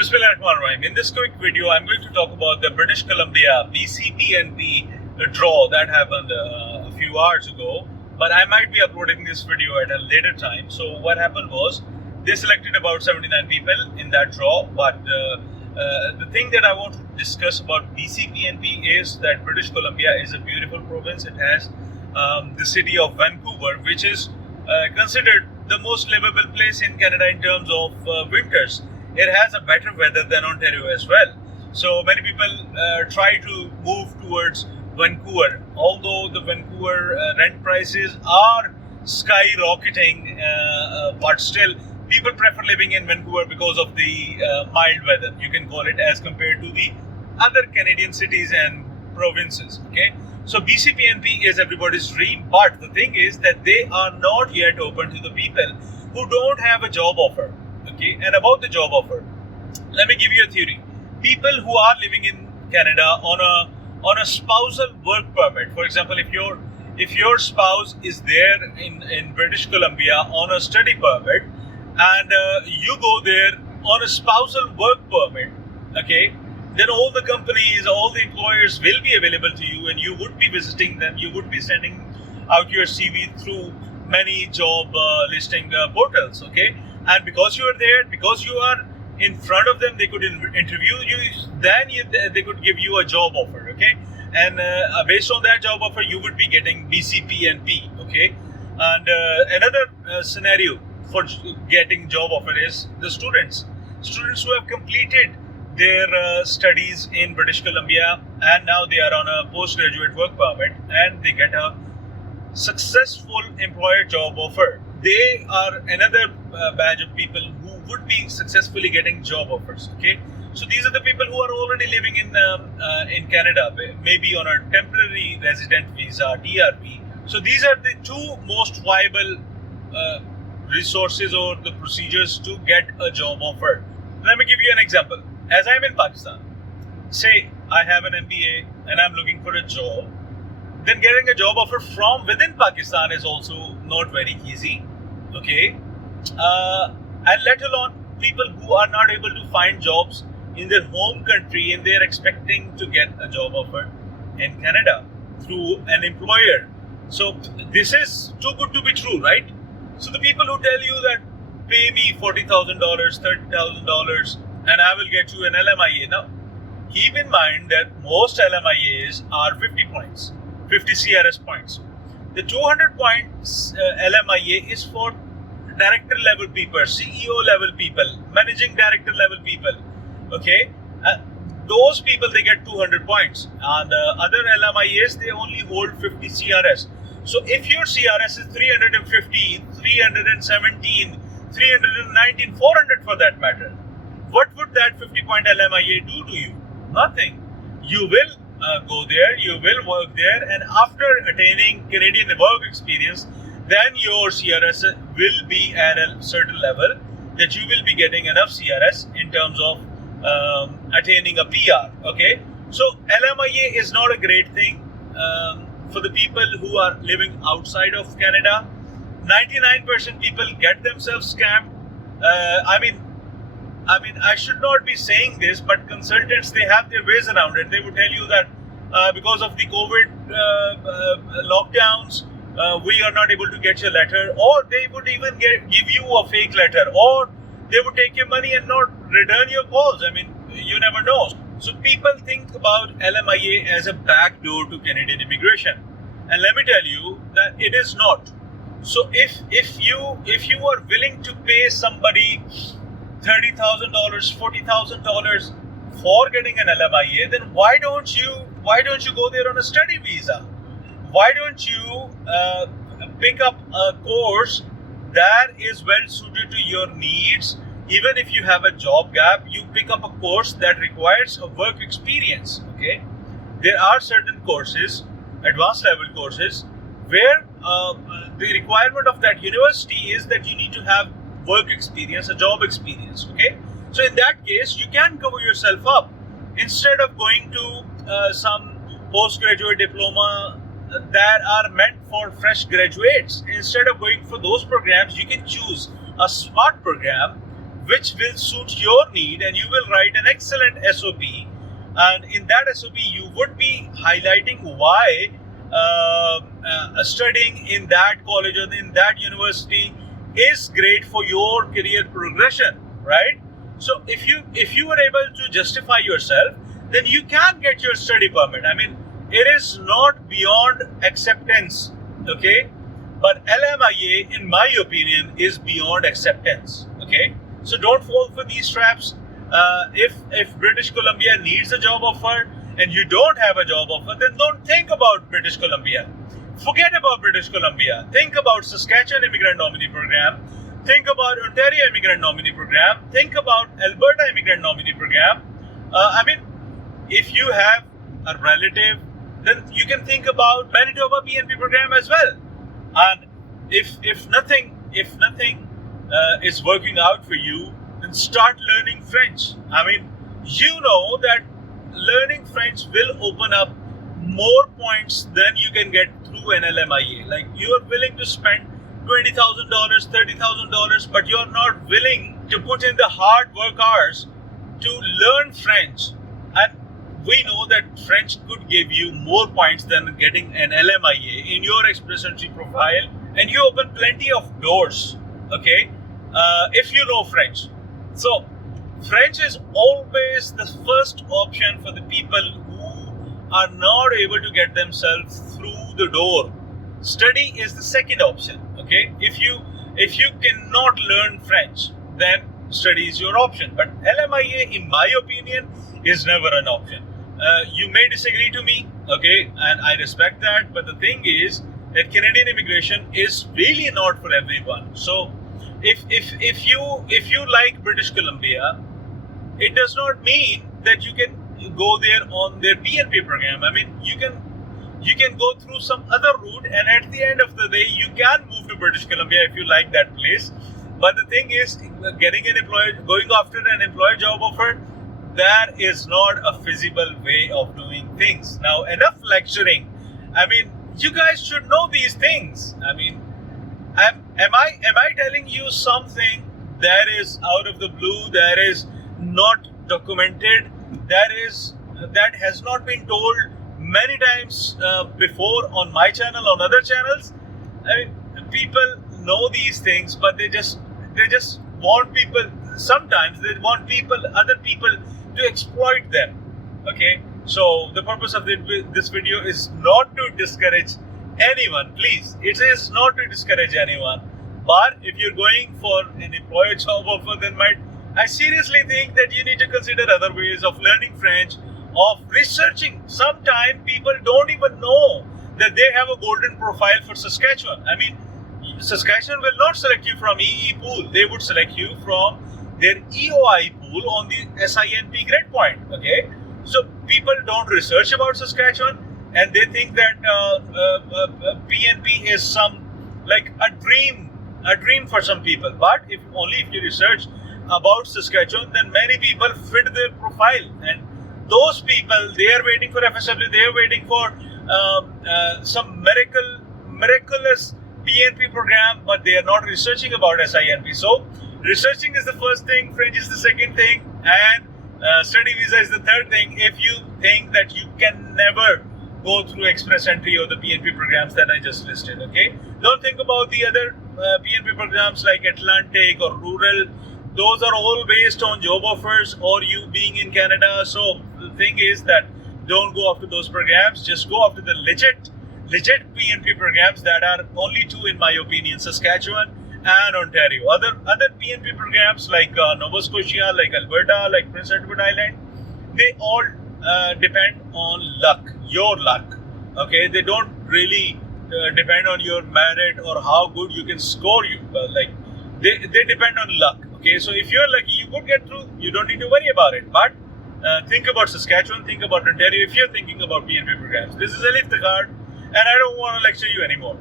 Bismillahirrahmanirrahim. In this quick video, I'm going to talk about the British Columbia BC PNP draw that happened a few hours ago. But I might be uploading this video at a later time. So what happened was they selected about 79 people in that draw. But the thing that I want to discuss about BC PNP is that British Columbia is a beautiful province. It has the city of Vancouver, which is considered the most livable place in Canada in terms of winters. It has a better weather than Ontario as well. So many people try to move towards Vancouver, although the Vancouver rent prices are skyrocketing, but still people prefer living in Vancouver because of the mild weather, you can call it, as compared to the other Canadian cities and provinces. Okay, so BC PNP is everybody's dream, but the thing is that they are not yet open to the people who don't have a job offer. Okay, and about the job offer, let me give you a theory. People who are living in Canada on a spousal work permit, for example, if your spouse is there in British Columbia on a study permit, and you go there on a spousal work permit, okay, then all the companies, all the employers will be available to you, and you would be visiting them. You would be sending out your CV through many job listing portals. Okay, and because you are there, because you are in front of them, they could interview you. Then they could give you a job offer. Okay, and based on that job offer, you would be getting BC PNP. Okay, and another scenario for getting job offer is the students who have completed their studies in British Columbia, and now they are on a postgraduate work permit, and they get a successful employer job offer. They are another batch of people who would be successfully getting job offers. Okay, so these are the people who are already living in Canada, maybe on a temporary resident visa, TRV. So these are the two most viable resources or the procedures to get a job offer. Let me give you an example. As I'm in Pakistan, say I have an MBA and I'm looking for a job, then getting a job offer from within Pakistan is also not very easy. Okay, and let alone people who are not able to find jobs in their home country and they're expecting to get a job offer in Canada through an employer. So this is too good to be true, right? So the people who tell you that pay me $40,000, $30,000 and I will get you an LMIA. Now, keep in mind that most LMIAs are 50 points, 50 CRS points. The 200 points LMIA is for director level people, CEO level people, managing director level people. Okay, those people, they get 200 points, and other LMIAs, they only hold 50 CRS. So if your CRS is 350, 317, 319, 400 for that matter, what would that 50-point LMIA do to you? Nothing. You will go there, you will work there, and after attaining Canadian work experience, then your CRS will be at a certain level that you will be getting enough CRS in terms of attaining a PR. Okay, so LMIA is not a great thing for the people who are living outside of Canada. 99% people get themselves scammed. I should not be saying this, but consultants, they have their ways around it. They would tell you that because of the COVID lockdowns, we are not able to get your letter, or they would even give you a fake letter, or they would take your money and not return your calls. I mean, you never know. So people think about LMIA as a backdoor to Canadian immigration, and let me tell you that it is not. So if you are willing to pay somebody $30,000, $40,000 for getting an LMIA, then why don't you go there on a study visa? Why don't you pick up a course that is well suited to your needs? Even if you have a job gap, you pick up a course that requires a work experience. Okay, there are certain courses, advanced level courses, where the requirement of that university is that you need to have work experience, a job experience. Okay, so in that case, you can cover yourself up instead of going to some postgraduate diploma that are meant for fresh graduates. Instead of going for those programs, you can choose a smart program which will suit your need, and you will write an excellent SOP. And in that SOP, you would be highlighting why studying in that college or in that university is great for your career progression, right? So if you are able to justify yourself, then you can get your study permit. I mean, it is not beyond acceptance, okay? But LMIA, in my opinion, is beyond acceptance, okay? So don't fall for these traps. If British Columbia needs a job offer and you don't have a job offer, then don't think about British Columbia. Forget about British Columbia. Think about Saskatchewan Immigrant Nominee Program. Think about Ontario Immigrant Nominee Program. Think about Alberta Immigrant Nominee Program. I mean, if you have a relative, then you can think about Manitoba PNP program as well. And if nothing is working out for you, then start learning French. I mean, you know that learning French will open up more points than you can get through an LMIA. Like, you are willing to spend $20,000, $30,000, but you're not willing to put in the hard work hours to learn French. And we know that French could give you more points than getting an LMIA in your Express Entry profile, and you open plenty of doors, okay, if you know French. So French is always the first option for the people who are not able to get themselves through the door. Study is the second option, okay? If you cannot learn French, then study is your option. But LMIA, in my opinion, is never an option. You may disagree to me, okay, and I respect that, but the thing is that Canadian immigration is really not for everyone. So if you like British Columbia, it does not mean that you can go there on their PNP program. I mean, you can go through some other route, and at the end of the day, you can move to British Columbia if you like that place. But the thing is, going after an employer job offer, that is not a feasible way of doing things. Now, enough lecturing. I mean, you guys should know these things. I mean, am I telling you something that is out of the blue, that is not documented, that has not been told many times before on my channel, on other channels? I mean, people know these things, but they just want people. Sometimes they want other people to exploit them. Okay, so the purpose of this video is not to discourage anyone. Please, it is not to discourage anyone. But if you're going for an employer job offer, then I seriously think that you need to consider other ways of learning French, of researching. Sometimes people don't even know that they have a golden profile for Saskatchewan. I mean, Saskatchewan will not select you from EE pool. They would select you from their EOI pool on the SINP grade point. Okay, so people don't research about Saskatchewan, and they think that PNP is like a dream for some people. But if you research about Saskatchewan, then many people fit their profile, and those people, they are waiting for FSW, they are waiting for some miraculous PNP program, but they are not researching about SINP. So researching is the first thing, French is the second thing, and study visa is the third thing. If you think that you can never go through Express Entry or the PNP programs that I just listed, okay? Don't think about the other PNP programs like Atlantic or Rural. Those are all based on job offers or you being in Canada. So the thing is that don't go after those programs. Just go after the legit PNP programs that are only two, in my opinion, Saskatchewan and Ontario. Other PNP programs like Nova Scotia, like Alberta, like Prince Edward Island, they all depend on luck, your luck. Okay, they don't really depend on your merit or how good you can score. They depend on luck. Okay, so if you're lucky, you could get through. You don't need to worry about it. But think about Saskatchewan, think about Ontario if you're thinking about PNP programs. This is Iftikhar, and I don't want to lecture you anymore.